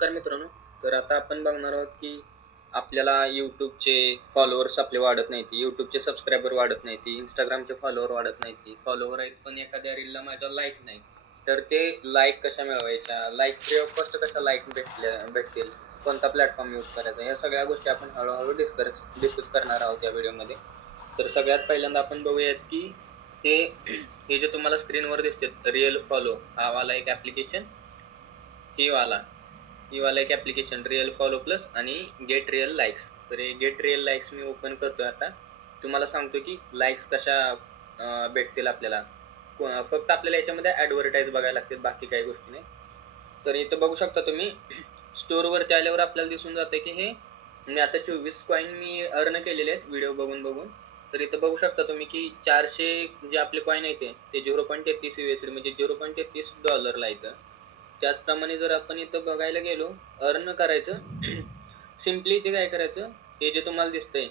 नमस्कार मित्रांनो. तर आता आपण बघणार आहोत की आपल्याला YouTubeचे फॉलोअर्स आपले वाढत नाहीत, YouTubeचे सबस्क्रायबर वाढत नाहीत, Instagramचे फॉलोअर वाढत नाहीत. फॉलोअर आहेत पण एखाद्या रीलला माझ्या लाईक नाही. तर ते लाईक कशा मिळवायच्या, लाईक फ्री ऑफ कॉस्ट कशा लाईक भेटतील, कोणता प्लॅटफॉर्म यूज करायचा, या सगळ्या गोष्टी आपण हळूहळू डिस्कस करणार आहोत या व्हिडिओमध्ये. तर सगळ्यात पहिल्यांदा आपण बघूयात की हे हे जे तुम्हाला स्क्रीनवर दिसते रिअल फॉलो, हा वाला एक ॲप्लिकेशन, ही वाला एक ॲप्लिकेशन रिअल फॉलो प्लस आणि गेट रिअल लाईक्स. तर हे गेट रिअल लाईक्स मी ओपन करतोय आता. तुम्हाला सांगतो की लाईक्स कशा भेटतील आपल्याला. फक्त आपल्याला याच्यामध्ये ॲडव्हर्टाइज बघायला लागतील, बाकी काही गोष्टी नाही. तर इथं बघू शकता तुम्ही स्टोअरवरती आल्यावर आपल्याला दिसून जातं की हे मी आता 24 कॉईन मी अर्न केलेले आहेत व्हिडिओ बघून. तर इथं बघू शकता तुम्ही की 400 जे आपले कॉईन आहेत ते 0.33 USD म्हणजे $0.33 इथं. त्याचप्रमाणे जर आपण इथं बघायला गेलो अर्न करायचं सिम्पली इथे काय करायचं, हे जे तुम्हाला दिसतंय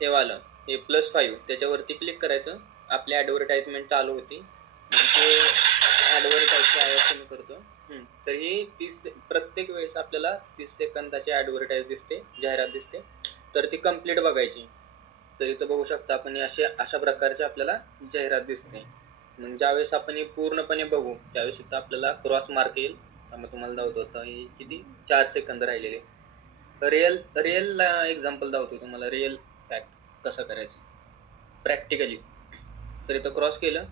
हे वालं, हे +5 त्याच्यावरती क्लिक करायचं. आपली ॲडव्हर्टाइजमेंट चालू होती. मग ते ॲडव्हर्टाइजचा आवाज कमी करतो. तर ही प्रत्येक वेळेस आपल्याला 30 सेकंदाची ॲडव्हर्टाइज दिसते, जाहिरात दिसते. तर ती कंप्लीट बघायची. तर इथं बघू शकता आपण अशा प्रकारची आपल्याला जाहिरात दिसते. मग ज्यावेळेस आपण हे पूर्णपणे बघू त्यावेळेस इथं आपल्याला क्रॉस मार्क येईल. मग तुम्हाला दाखवतो आता हे किती 4 सेकंद राहिलेले. रिअल एक्झाम्पल दाखवतो तुम्हाला, रिअल फॅक्ट कसं करायचं प्रॅक्टिकली. तर इथं क्रॉस केलं,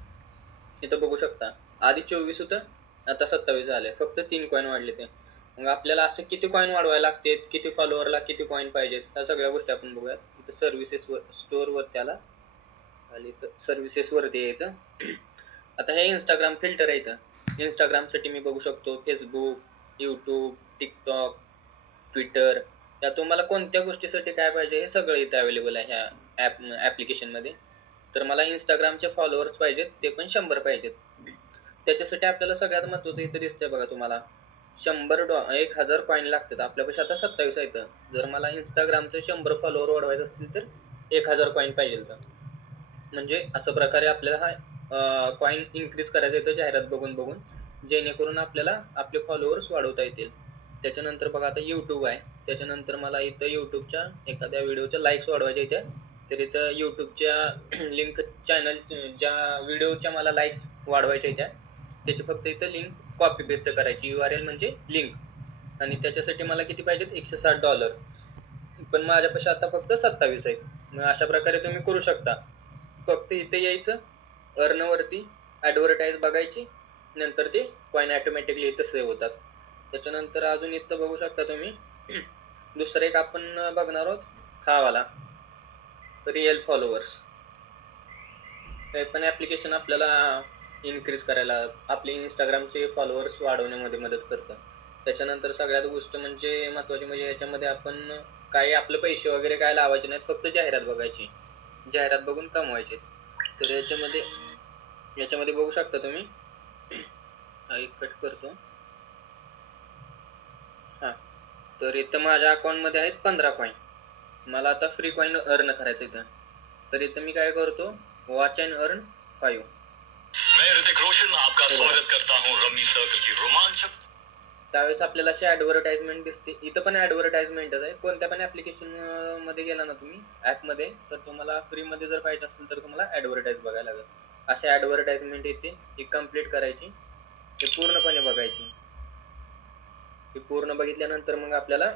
इथं बघू शकता आधी 24 होतं, आता 27 झालंय. फक्त 3 कॉईन वाढले ते. मग आपल्याला असं किती कॉईन वाढवायला लागतात, किती फॉलोअरला किती कॉईन पाहिजेत, ह्या सगळ्या गोष्टी आपण बघूयात. इथं सर्व्हिसेसवर स्टोअरवरती आला आणि इथं सर्व्हिसेसवरती यायचं. आता हे Instagram फिल्टर आहे. इथं Instagramसाठी मी बघू शकतो Facebook, YouTube, TikTok, Twitter. त्या तुम्हाला कोणत्या गोष्टीसाठी काय पाहिजे हे सगळं इथं अवेलेबल आहे ह्या ॲप्लिकेशनमध्ये. तर मला Instagramचे फॉलोअर्स पाहिजेत, ते पण 100 पाहिजेत. त्याच्यासाठी आपल्याला सगळ्यात महत्त्वाचं इथं दिसतंय बघा तुम्हाला, 1000 कॉईन लागतात. आपल्यापाशी आता 27 आहेत. जर मला Instagramचे 100 फॉलोअर वाढवायचे असतील तर 1000 कॉईन पाहिजेत. म्हणजे अशा प्रकारे आपल्याला हा कॉईन इन्क्रीज करायचा येतं जाहिरात बघून, जेणेकरून आपल्याला आपले फॉलोअर्स वाढवता येतील. त्याच्यानंतर बघा आता YouTube आहे. त्याच्यानंतर मला इथं YouTubeच्या एखाद्या व्हिडिओच्या लाईक्स वाढवायच्या आहेत. तर इथं YouTubeच्या लिंक चॅनल ज्या व्हिडिओच्या मला लाईक्स वाढवायच्या आहेत त्याची फक्त इथं लिंक कॉपी पेस्ट करायची, URL म्हणजे लिंक. आणि त्याच्यासाठी मला किती पाहिजेत $160. पण माझ्यापाशी आता फक्त 27 आहेत. मग अशा प्रकारे तुम्ही करू शकता. फक्त इथे यायचं, अर्नवरती ॲडव्हर्टाइज बघायची, नंतर ते कॉईन ऑटोमॅटिकली इथं सेव्ह होतात. त्याच्यानंतर अजून इथं बघू शकता तुम्ही दुसरं एक आपण बघणार आहोत, हा वाला रिअल फॉलोअर्स. हे पण ॲप्लिकेशन आपल्याला इन्क्रीज करायला, आपले Instagramचे फॉलोअर्स वाढवण्यामध्ये मदत करतं. त्याच्यानंतर सगळ्यात गोष्ट म्हणजे महत्त्वाची म्हणजे याच्यामध्ये आपण काही आपले पैसे वगैरे काय लावायचे नाहीत, फक्त जाहिरात बघायची. जाहिरात बघून कमवायचे. तर याच्यामध्ये बघू शकता तुम्ही, हा एक कट करतो. हां, तर इथं माझ्या अकाउंटमध्ये आहेत 15 कॉईन. मला आता फ्री कॉईन अर्न करायचं इथं. तर इथं मी काय करतो, वॉच अँड अर्न 5. मैं ऋतिक रोशन आपका स्वागत करता हूं रम्मी सर्कल की रोमांचक. त्यावेळेस आपल्याला अशी ॲडव्हर्टाइजमेंट दिसते. इथं पण ॲडव्हर्टाइजमेंटच आहे. कोणत्या पण ॲप्लिकेशन मध्ये गेला ना तुम्ही ॲपमध्ये, तर तुम्हाला फ्रीमध्ये जर पाहिजे असेल तर तुम्हाला ॲडव्हर्टाइज बघायला लागेल. अशी ॲडव्हर्टाइजमेंट येते, ती कंप्लीट करायची, ती पूर्णपणे बघायची. ती पूर्ण बघितल्यानंतर मग आपल्याला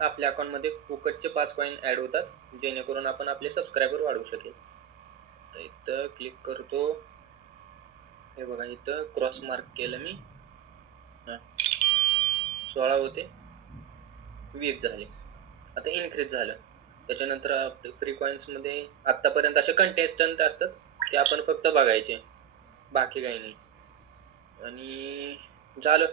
आपल्या अकाउंटमध्ये फुकटचे 5 कॉईन ॲड होतात, जेणेकरून आपण आपले सबस्क्रायबर वाढवू शकेल. तर इथं क्लिक करतो. हे बघा इथं क्रॉस मार्क केलं मी. 16 होते, 20 झाले. आता इन्क्रीज झालं. त्याच्यानंतर फ्री कॉईन्समध्ये आत्तापर्यंत असे कंटेस्टंट असतात, ते आपण फक्त बघायचे, बाकी काही नाही. आणि झालं.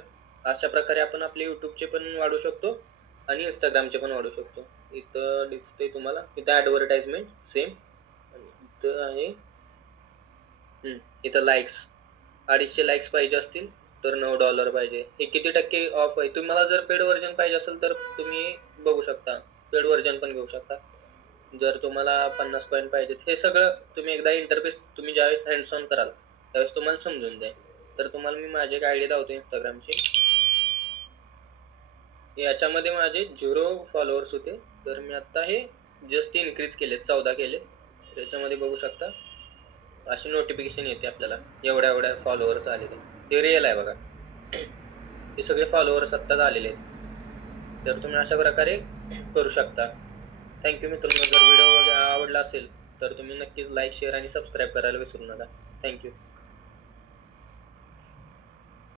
अशा प्रकारे आपण आपले YouTubeचे पण वाढवू शकतो आणि Instagramचे पण वाढवू शकतो. इथं दिसतंय तुम्हाला, इथं ॲडव्हर्टाइजमेंट सेम आणि इथं आहे इथं लाईक्स. 250 लाईक्स पाहिजे असतील तर $9 पाहिजे. हे किती टक्के ऑफ आहे. तुम्हाला जर पेड व्हर्जन पाहिजे असेल तर तुम्ही बघू शकता. पेड व्हर्जन पण घेऊ शकता. जर तुम्हाला 50 कॉईन पाहिजेत, हे सगळं तुम्ही एकदा इंटरफेस तुम्ही ज्यावेळेस हँड्स ऑन कराल त्यावेळेस तुम्हाला समजून जाईल. तर तुम्हाला मी माझी एक आयडी दाखवतो Instagramची. याच्यामध्ये माझे 0 फॉलोअर्स होते, तर मी आता हे जस्ट इन्क्रीज केले, 14 केले. त्याच्यामध्ये बघू शकता अशी नोटिफिकेशन येते आपल्याला एवढ्या एवढ्या फॉलोअर्स आलेले. हे रिअल आहे बघा, हे सगळे फॉलोअर्स आत्ता झालेले आहेत. तर तुम्ही अशा प्रकारे करू शकता. थँक्यू मित्रांनो. जर व्हिडिओ आवडला असेल तर तुम्ही नक्कीच लाईक, शेअर आणि सबस्क्राईब करायला विसरू नका. थँक्यू.